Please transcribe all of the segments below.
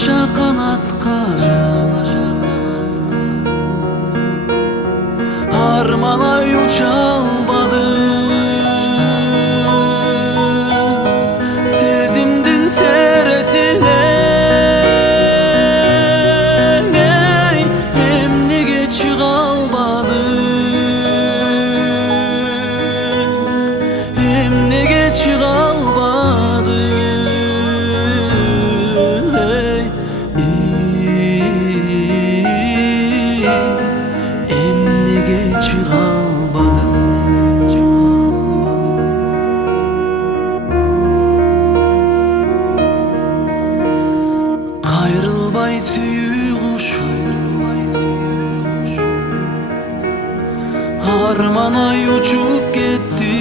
аша канатка арман уча албадым сезимдин сересине эмнеге чыга албадым эмнеге чыга албадым эмнеге чыга кайрылбай сүйүү кушу арман учуп кетти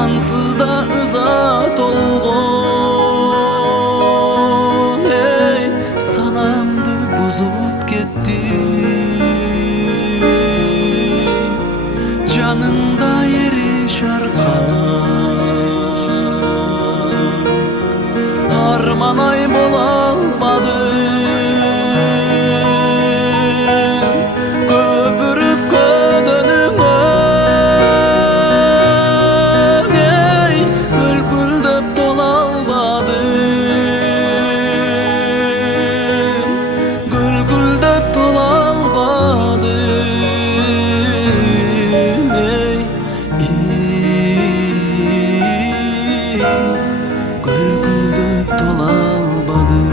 ансыз да ыза толгон санамды бузуп кетти жаныңда эриш арканат арман бола албадым көпүрүп көдөнүңө бүлбүлдөп тола албадым гүлгүлдөп тола албадым гүлгүлдөп тола албадым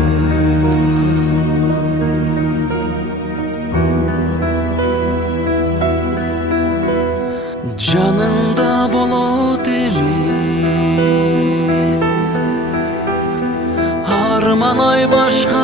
жаныңда болот эми арман башка